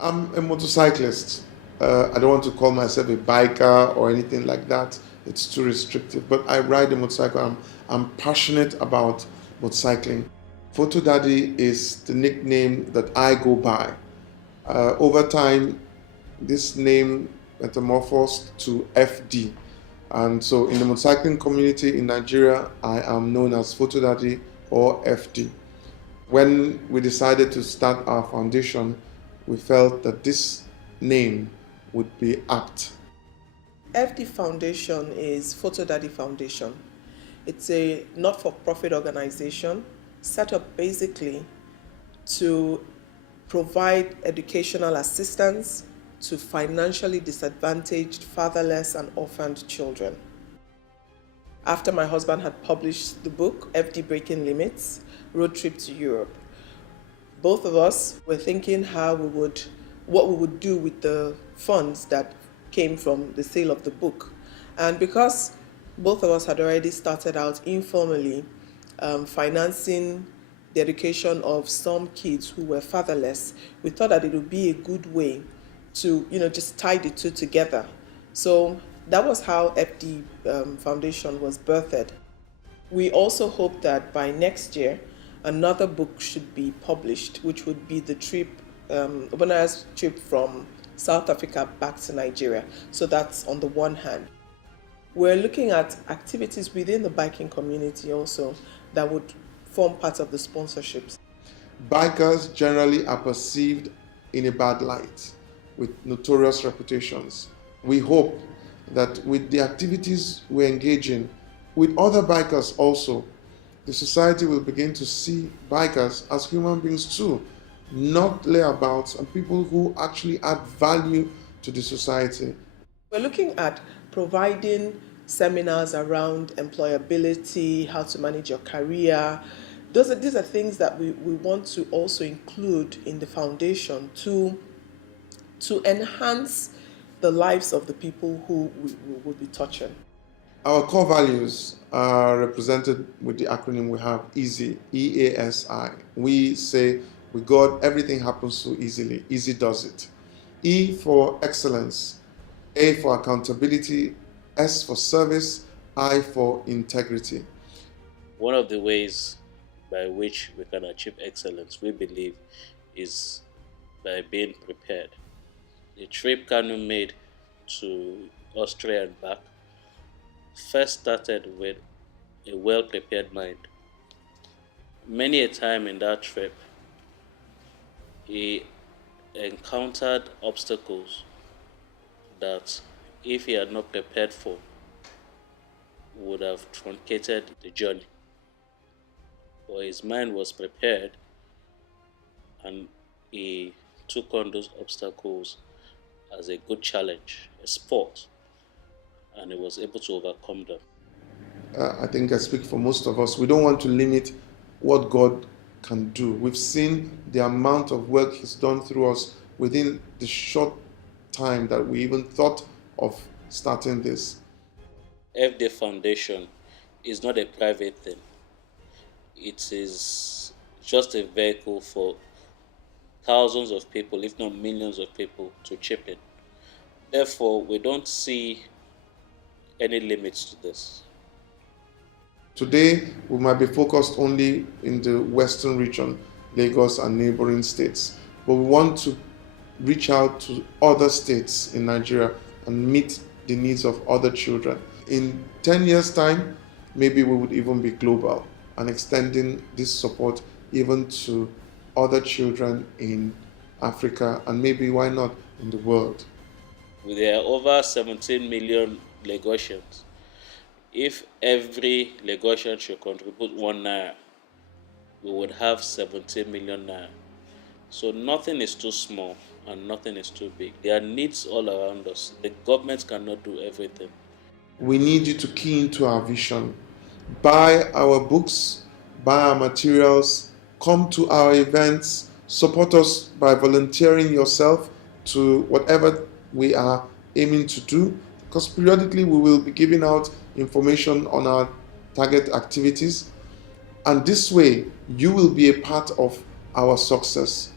I'm a motorcyclist. I don't want to call myself a biker or anything like that. It's too restrictive. But I ride a motorcycle. I'm passionate about motorcycling. Photo Daddy is the nickname that I go by. Over time, this name metamorphosed to FD. And so in the motorcycling community in Nigeria, I am known as Photo Daddy or FD. When we decided to start our foundation, we felt that this name would be apt. FD Foundation is Photo Daddy Foundation. It's a not-for-profit organization set up basically to provide educational assistance to financially disadvantaged, fatherless, and orphaned children. After my husband had published the book, FD Breaking Limits, Road Trip to Europe, both of us were thinking what we would do with the funds that came from the sale of the book. And because both of us had already started out informally financing the education of some kids who were fatherless, we thought that it would be a good way to, just tie the two together. So that was how FD Foundation was birthed. We also hope that by next year, another book should be published, which would be the Obana's trip from South Africa back to Nigeria. So that's on the one hand. We're looking at activities within the biking community also that would form part of the sponsorships. Bikers generally are perceived in a bad light with notorious reputations. We hope that with the activities we engage in, with other bikers also, the society will begin to see bikers as human beings too, not layabouts and people who actually add value to the society. We're looking at providing seminars around employability, how to manage your career. These are things that we want to also include in the foundation to enhance the lives of the people who we will be touching. Our core values are represented with the acronym we have EASI, EASI. We say with God, everything happens so easily. Easy does it. E for excellence, A for accountability, S for service, I for integrity. One of the ways by which we can achieve excellence, we believe, is by being prepared. The trip Kanu made to Austria and back first started with a well-prepared mind. Many a time in that trip, he encountered obstacles that, if he had not prepared for, would have truncated the journey. But his mind was prepared and he took on those obstacles as a good challenge, a sport, and he was able to overcome them. I think I speak for most of us. We don't want to limit what God can do. We've seen the amount of work He's done through us within the short time that we even thought of starting this. FD Foundation is not a private thing. It is just a vehicle for thousands of people, if not millions of people, to chip in. Therefore, we don't see any limits to this. Today, we might be focused only in the western region, Lagos and neighboring states, but we want to reach out to other states in Nigeria and meet the needs of other children. In 10 years' time, maybe we would even be global and extending this support even to other children in Africa and maybe, why not, in the world. There are over 17 million Lagosians. If every Lagosian should contribute 1 naira, we would have 17 million naira. So nothing is too small and nothing is too big. There are needs all around us. The government cannot do everything. We need you to key into our vision. Buy our books, buy our materials, come to our events, support us by volunteering yourself to whatever we are aiming to do, because periodically we will be giving out information on our target activities, and this way you will be a part of our success.